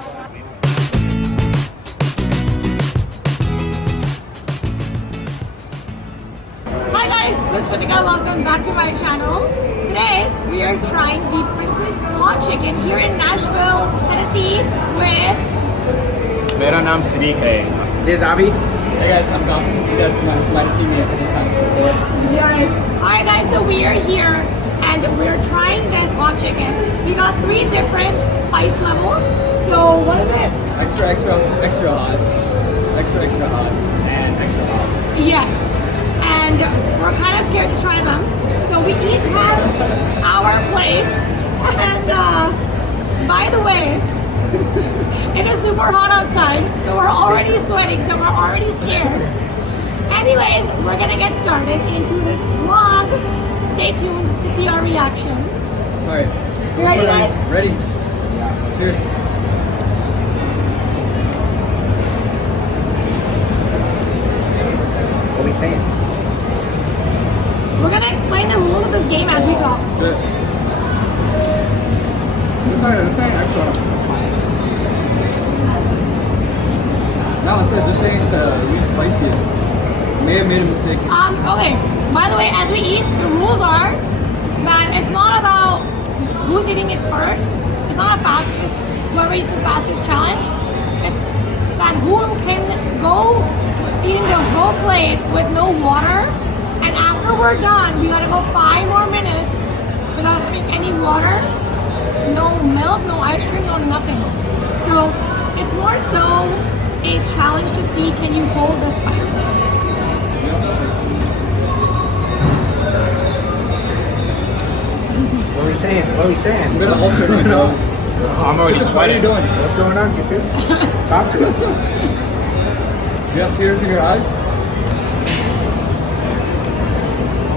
Hi guys, this is Kritika. Welcome back to my channel. Today we are trying the Princess Hot Chicken here in Nashville, Tennessee with... मेरा नाम सिद्दीक है. This is JAVY. Hey guys, I'm Dalton. You guys might have seen me a couple times before. Yes. Alright guys, so we are here and we're trying this hot chicken. We got 3 different spice levels. So what is it? Extra, extra, extra hot. Extra, extra hot. And extra hot. Yes. And we're kind of scared to try them. So we each have our plates. And by the way, it is super hot outside, so we're already sweating, so we're already scared. Anyways, we're gonna get started into this vlog. Stay tuned to see our reactions. Alright. You ready, guys? Ready. Yeah. Cheers. What are we saying? We're gonna explain the rules of this game as we talk. Good. That's fine. No, I said this ain't the least spiciest. May have made a mistake. Okay. By the way, as we eat, the rules are that it's not about who's eating it first. It's not a fastest, whoever eats the fastest challenge. It's that who can go eating the whole plate with no water, and after we're done, we gotta go 5 more minutes without having any water, no milk, no ice cream, no nothing. So it's more so a challenge to see can you hold the spice. What are we saying? What are we saying? I'm gonna alter right now. I'm already What are you sweating. doing? What's going on? Get to talk to us. Do you have tears in your eyes?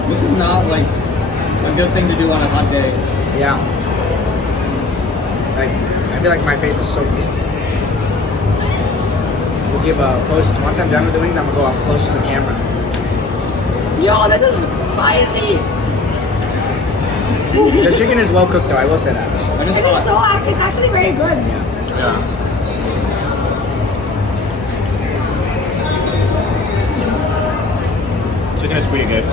This is not like a good thing to do on a hot day. Yeah. Like, I feel like my face is soaked. We'll give a post. Once I'm done with the wings, I'm gonna go up close to the camera. Yo, this is spicy! The chicken is well cooked, though. I will say that. And it's It is hot. it's actually very good. Yeah. Chicken is pretty good.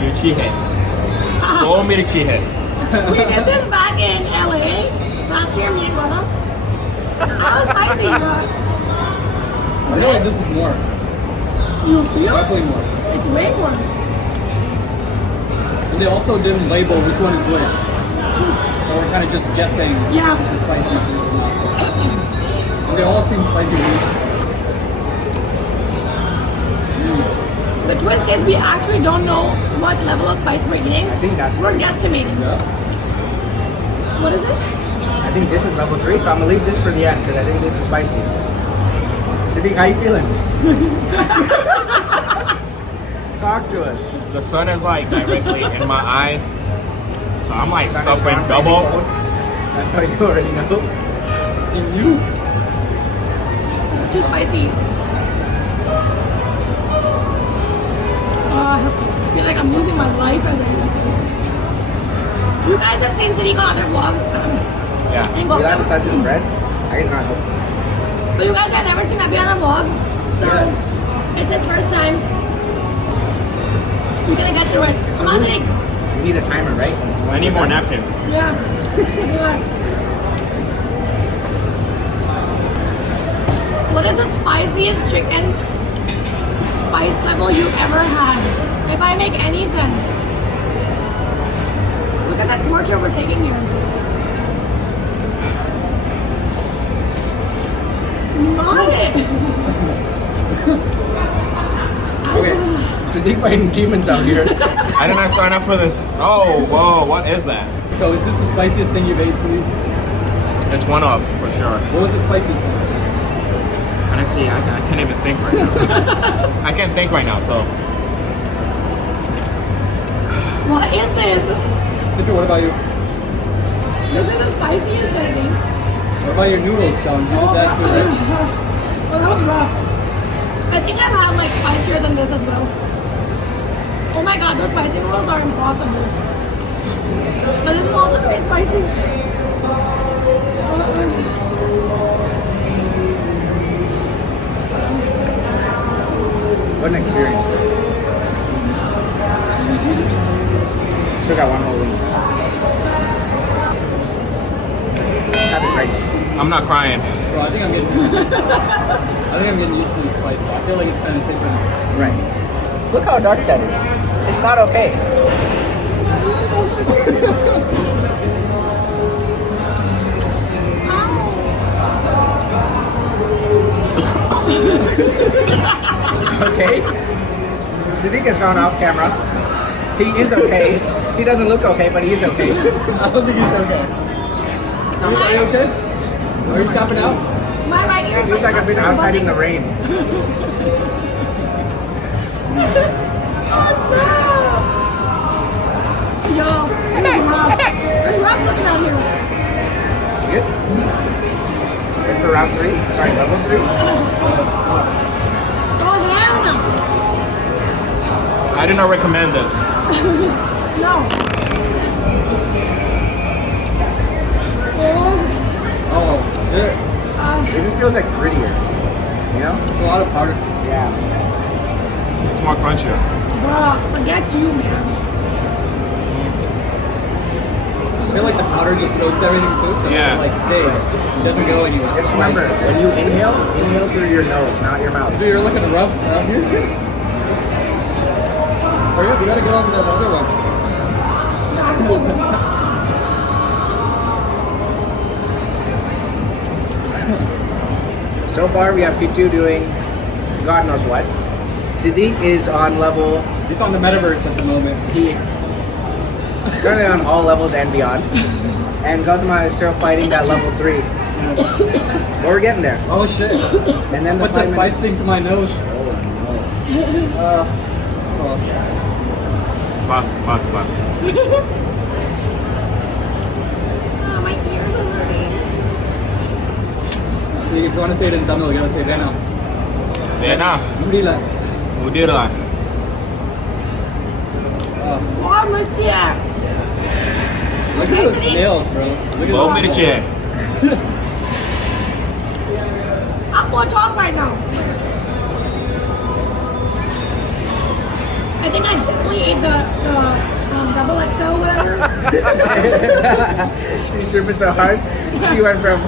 Mirchi hai. 2 mirchi hai. We did this back in LA last year, me and brother. That was spicy, but I feel like this is more. you feel Definitely more. it's way more. And they also didn't label which one is which. So we're kind of just guessing. Yeah. This is spicy, this is not spicy. And they all seem spicy to me. The twist is we actually don't know what level of spice we're eating. I think that's We're right. guesstimating. Yeah. What is it? I think this is level 3, so I'm gonna leave this for the end because I think this is spiciest. Siddiq, how you feeling? Talk to us. The sun is like directly in my eye, so I'm like Sun is suffering gone, double. freezing cold. That's how you already know. You. This is too spicy. I feel like I'm losing my life as I eat this. You guys have seen Siddiq on other vlogs. Yeah. And You allowed to go, touch his bread? I guess not. but you guys have never seen Abhi on a vlog. So Yes. it's his first time. We're gonna get through it. Come on, Siddiq. We need a timer, right? I need more napkins. Yeah. Yeah. What is the spiciest chicken spice level you ever had? If I make any sense. Look at that torture we're taking here. Not it. Okay. Siddiq fighting demons out here. I did not sign up for this. Oh, whoa, what is that? So is this the spiciest thing you've ate, Sweet? It's one of, for sure. What was the spiciest thing? Honestly, I can't even think right now. I can't think right now, so. What is this? Tippy, what about you? This is the spiciest, I think. What about your noodles challenge? You did that too, right? Oh, that was rough. I think I've had like spicier than this as well. Oh my god, those spicy noodles are impossible. But this is also very spicy. What an experience. Still got one whole wing. Happy right. I'm not crying. Bro, I think I'm getting used to the spice. I feel like it's kind of different. Right. Look how dark that is. It's not okay. Okay. Siddiq has gone off camera. He is okay. He doesn't look okay, but he is okay. I don't think he's okay. Are you okay? Are you tapping out? My right ear It is feels like I've been outside in the rain. Yo, it's rough. It's rough looking out here. Good? Good for round 3? Sorry, level 3? Oh, hell no. I do not recommend this. No. Oh, shit. This just feels like grittier. You know? There's a lot of powder. Yeah. It's more crunchier. Bruh, forget you, man. I feel like the powder just coats everything too, so Yeah. it like stays. It doesn't go anywhere. Just remember, when you inhale through your nose, not your mouth. Dude, you're looking rough out here. Hurry up, we gotta get on to that other one. So far, we have Pitu doing God knows what. Siddiq is on level. He's on the metaverse at the moment. He's currently on all levels and beyond. And Gautama is still fighting that level 3. But we're getting there. Oh shit. And then the Put the 5 spice minutes. thing to my nose. Oh no. Pass. Oh, my ears are hurting. So if you want to say it in Tamil, you gotta say Vena. Vena. Mudila. Mudira. Why my chair? Look at those nails, bro. Look Low at mid those. chair. I'm gonna talk right now. I think I definitely ate the double XL, whatever. She's tripping so hard. She went from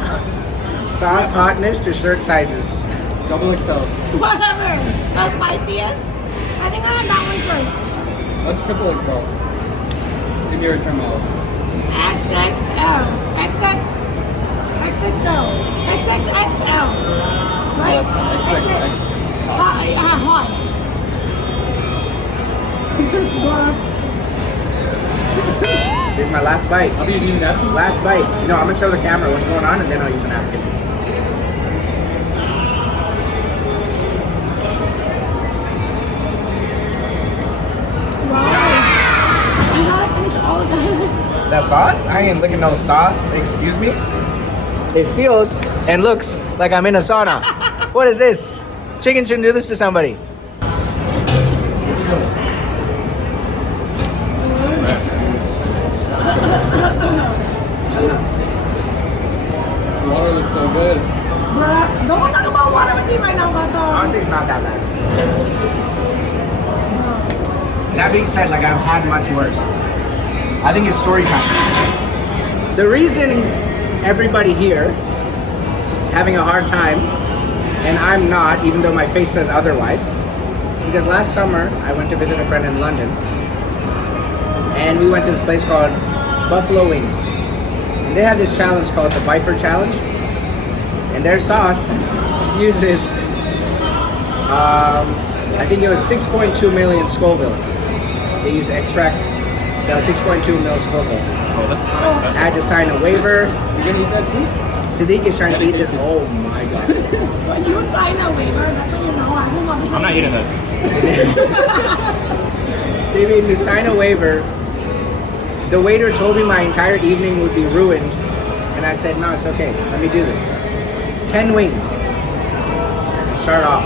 sauce hotness to shirt sizes. Double XL. Whatever. The spiciest. I think I had that one first. That's triple XL. Give me your return model. XXL. XXL. XXXL. Right? XXX. Yeah, hot. This is my last bite. How are you doing that? Last bite. You know, I'm gonna show the camera what's going on, and then I'll use a napkin. Wow. You gotta finish all of that. That sauce? I ain't licking no sauce. Excuse me. It feels and looks like I'm in a sauna. What is this? Chicken shouldn't do this to somebody. The water looks so good. Bruh, don't talk about water with me right now, Gato. Honestly, it's not that bad. That being said, like I've had much worse. I think it's story time. The reason everybody here having a hard time, and I'm not, even though my face says otherwise, is because last summer I went to visit a friend in London, and we went to this place called Buffalo Wings. And they have this challenge called the Viper Challenge, and their sauce uses, I think it was 6.2 million Scovilles. They use extract, that was 6.2 mil Scoville. Oh, that's nice. I had to sign a waiver. You gonna eat that too? Siddiq is trying to eat this. Oh my god. When you sign a waiver, that's when you know I will not be I'm not eating this. They made me sign a waiver. The waiter told me my entire evening would be ruined, and I said, no, it's okay. Let me do this. 10 wings. I start off.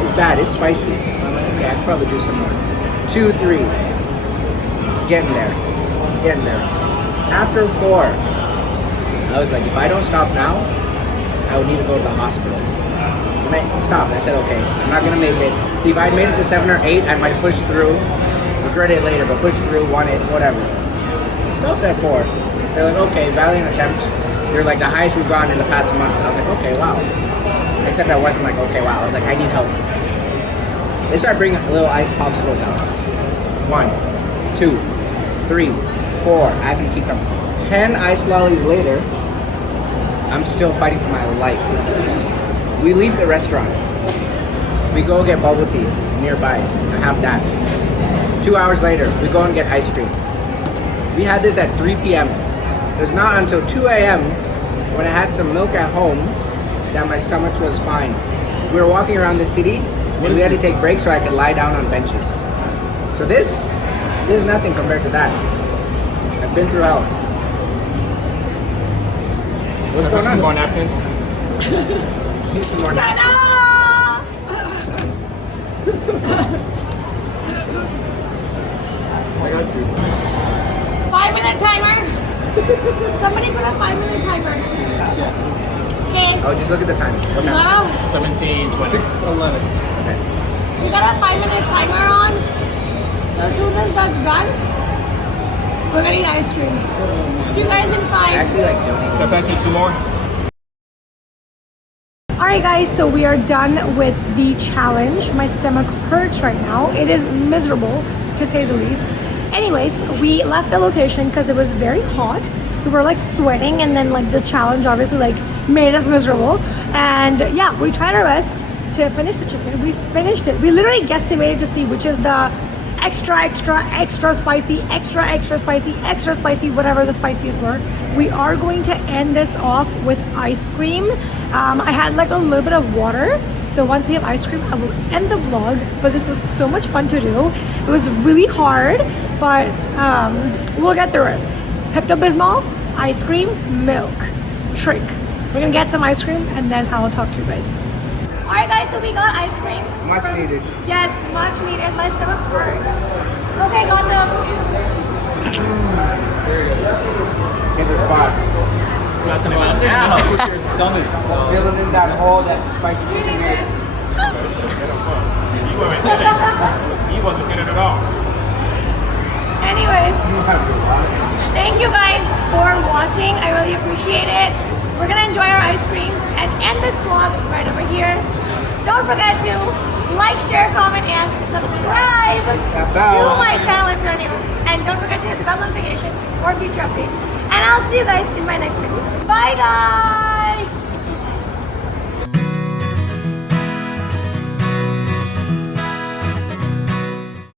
It's bad. It's spicy. I'm like, okay, I could probably do some more. 2, 3. It's getting there. It's getting there. After 4, I was like, if I don't stop now, I would need to go to the hospital. And I stopped. I said, okay, I'm not gonna make it. See, if I had made it to 7 or 8, I might push through. Regret it later, but push through, won it, whatever. Stopped at 4. They're like, okay, valiant attempt. You're like the highest we've gone in the past month. And I was like, okay, wow. Except I wasn't like, okay, wow. I was like, I need help. They started bringing little ice popsicles out. 1, 2, 3, 4. As in keep coming. 10 ice lollies later, I'm still fighting for my life. We leave the restaurant. We go get bubble tea nearby. I have that. 2 hours later, we go and get ice cream. We had this at 3 p.m. It was not until 2 a.m. when I had some milk at home that my stomach was fine. We were walking around the city and we had to take breaks so I could lie down on benches. So this is nothing compared to that. I've been through hell. What's going on? More napkins? Need some more napkins. I got you. 5-minute timer. Somebody put a 5-minute timer. Okay. Oh, just look at the time. What time? Now 17, 20. 6:11. Okay. we got a 5-minute timer on. So as soon as that's done, we're gonna eat ice cream. See you guys in 5. I actually like don't Can I pass me 2 more? Alright guys, so we are done with the challenge. My stomach hurts right now. It is miserable, to say the least. Anyways, we left the location because it was very hot. We were like sweating, and then like the challenge obviously like made us miserable. And yeah, we tried our best to finish the chicken. We finished it. We literally guesstimated to see which is the extra spicy, extra spicy, whatever the spiciest were. We are going to end this off with ice cream. I had like a little bit of water. So once we have ice cream, I will end the vlog. But this was so much fun to do. It was really hard, but we'll get through it. Pepto-Bismol, ice cream, milk, trick. We're gonna get some ice cream and then I'll talk to you guys. All right guys, so we got ice cream. Much needed. Yes, much needed. My stomach hurts. Okay, got them. Get the spot. That's an amount. This is with your stomach. So. Filling in that hole that the spicy chicken made. You weren't in it. He wasn't in it at all. Anyways, thank you guys for watching. I really appreciate it. We're gonna enjoy our ice cream and end this vlog right over here. Don't forget to like, share, comment, and subscribe to my channel if you're new. And don't forget to hit the bell notification for future updates. And I'll see you guys in my next video. Bye guys!